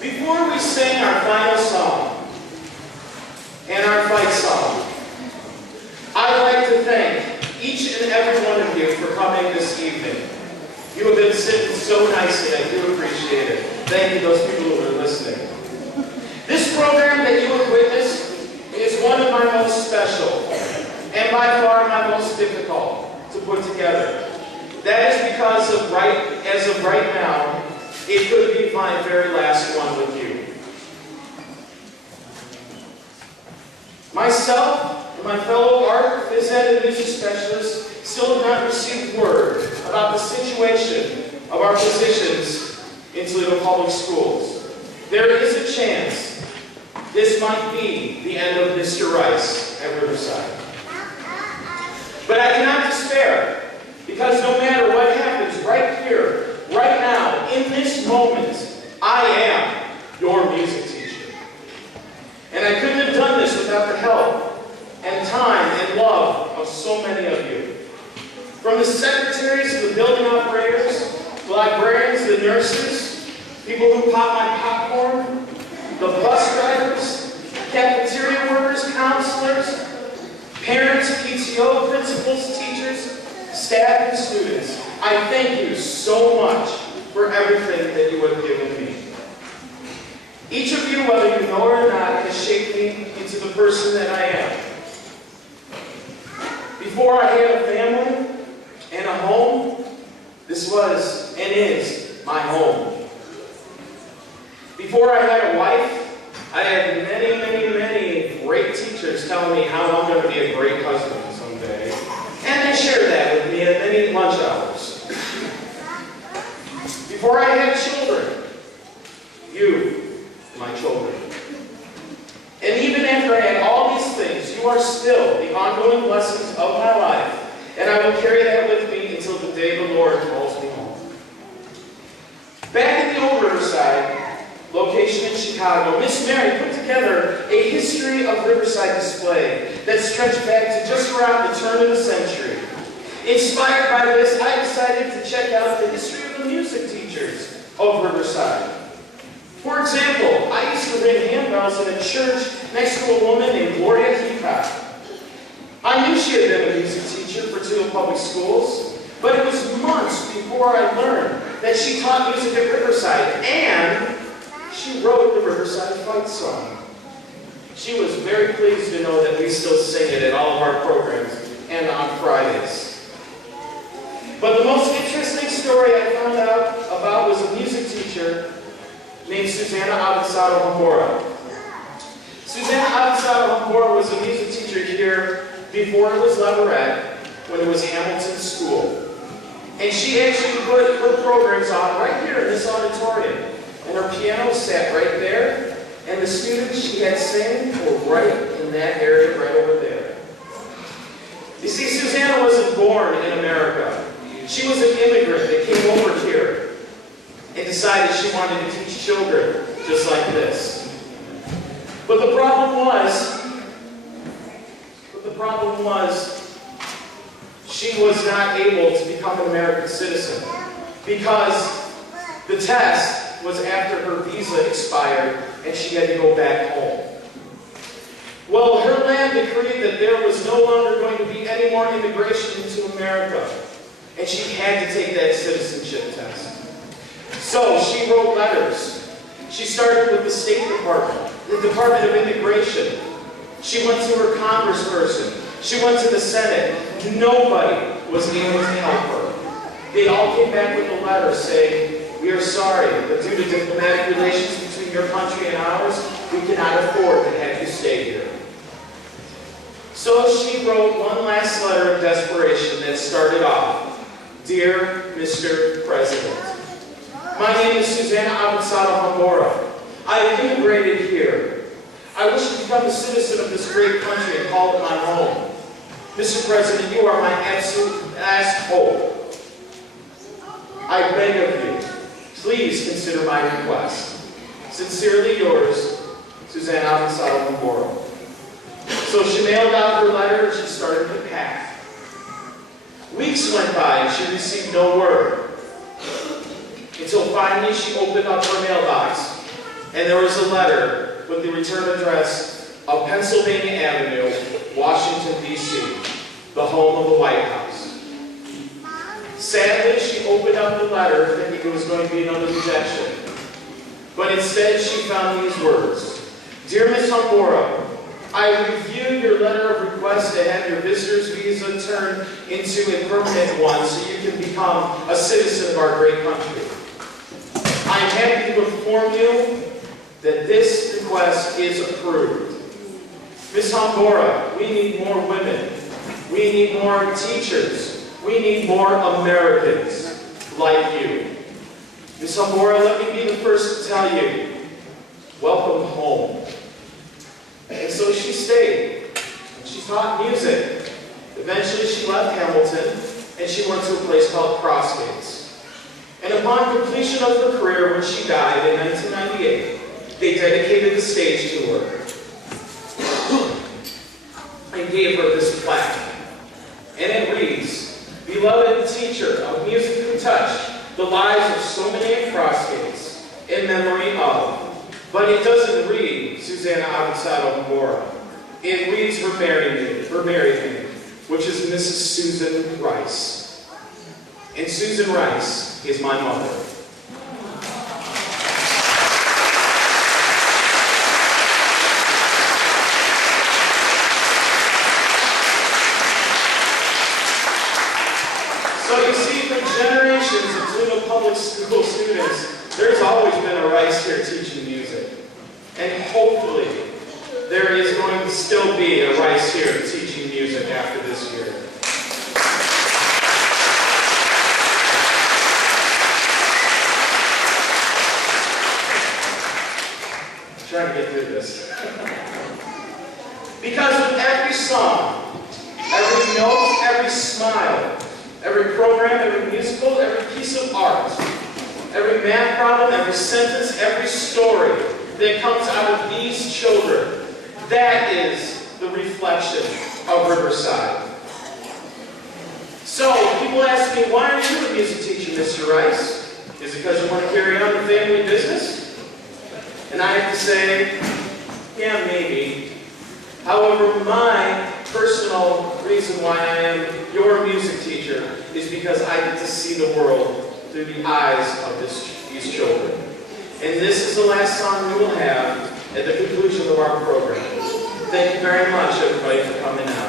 Before we sing our final song and our fight song, I'd like to thank each and every one of you for coming this evening. You have been sitting so nicely. I do appreciate it. Thank you, those people who are listening. This program that you have witnessed is one of my most special and by far my most difficult to put together. That is because as of right now, it could be my very last one with you. Myself and my fellow art, phys ed, and music specialists still have not received word about the situation of our positions in Toledo Public Schools. There is a chance this might be the end of Mr. Rice at Riverside. But I cannot despair, because no matter what happens right here, right now, in this moment, I am your music teacher. And I couldn't have done this without the help and time and love of so many of you. From the secretaries to the building operators, the librarians, the nurses, people who pop my popcorn, the bus drivers, cafeteria workers, counselors, parents, PTO, principals, teachers, staff, and students, I thank you so much for everything that you have given me. Each of you, whether you know or not, has shaped me into the person that I am. Before I had a family and a home, this was and is my home. Before I had a wife, I had many great teachers telling me how I'm going to be a great husband someday. And they shared that with me at many lunch hours. Before I had children, you, my children. And even after I had all these things, you are still the ongoing blessings of my life. And I will carry that with me until the day the Lord calls me home. Back in the old Riverside location in Chicago, Miss Mary put together a history of Riverside display that stretched back to just around the turn of the century. Inspired by this, I decided to check out the history of the music teachers of Riverside. For example, I used to ring handbells in a church next to a woman named Gloria Heacock. I knew she had been a music teacher for Toledo Public Schools, but it was months before I learned that she taught music at Riverside, and she wrote the Riverside fight song. She was very pleased to know that we still sing it at all of our programs and on Fridays. But the most interesting story I found out about was a music teacher named Susanna Avanzado Hambora. Susanna Avanzado Hambora was a music teacher here before it was Leverett, when it was Hamilton School. And she actually put her programs on right here in this auditorium. And her piano sat right there, and the students she had sing were right in that area, right over there. You see, Susanna wasn't born in America. She was an immigrant that came over here and decided she wanted to teach children just like this. But the problem was, she was not able to become an American citizen because the test was after her visa expired and she had to go back home. Well, her land decreed that there was no longer going to be any more immigration into America, and she had to take that citizenship test. So she wrote letters. She started with the State Department, the Department of Immigration. She went to her congressperson. She went to the Senate. Nobody was able to help her. They all came back with a letter saying, "We are sorry, but due to diplomatic relations between your country and ours, we cannot afford to have you stay here." So she wrote one last letter of desperation that started off, "Dear Mr. President, my name is Susanna Avanzado Hambora. I have immigrated here. I wish to become a citizen of this great country and call it my home. Mr. President, you are my absolute last hope. I beg of you, please consider my request. Sincerely yours, Susanna Avanzado Hambora." So she mailed out her letter and she started to pack. Weeks went by and she received no word. Until finally she opened up her mailbox And there was a letter with the return address of Pennsylvania Avenue, Washington, D.C., the home of the White House. Sadly, she opened up the letter thinking it was going to be another rejection. But instead, she found these words. Dear Miss Hambora, I reviewed your letter of request to have your visitor's visa turned into a permanent one so you can become a citizen of our great country. I am happy to inform you that this request is approved. Miss Hambora, we need more women. We need more teachers. We need more Americans like you. Miss Hambora, let me be the first to tell you, welcome home. And so she stayed. She taught music. Eventually she left Hamilton and she went to a place called Crossgates. And upon completion of her career, when she died in 1998, they dedicated the stage to her and gave her this plaque. And it reads, Beloved teacher of music who touched the lives of so many at Crossgates, in memory of. But it doesn't read Susanna Avocado Hambora. It reads her married name, which is Mrs. Susan Rice. And Susan Rice is my mother. So you see, for generations of Toledo Public School students, there's always been a Rice here teaching music. And hopefully, there is going to still be a Rice here teaching music after this year. I'm trying to get through this. Because with every song, every note, every smile, every program, every musical, every piece of art, every math problem, every sentence, every story that comes out of these children, that is the reflection of Riverside. So, people ask me, why are you a music teacher, Mr. Rice? Is it because you want to carry on the family business? And I have to say, yeah, maybe. However, my personal reason why I am your music teacher is because I get to see the world through the eyes of these children. And this is the last song we will have at the conclusion of our program. Thank you very much, everybody, for coming out.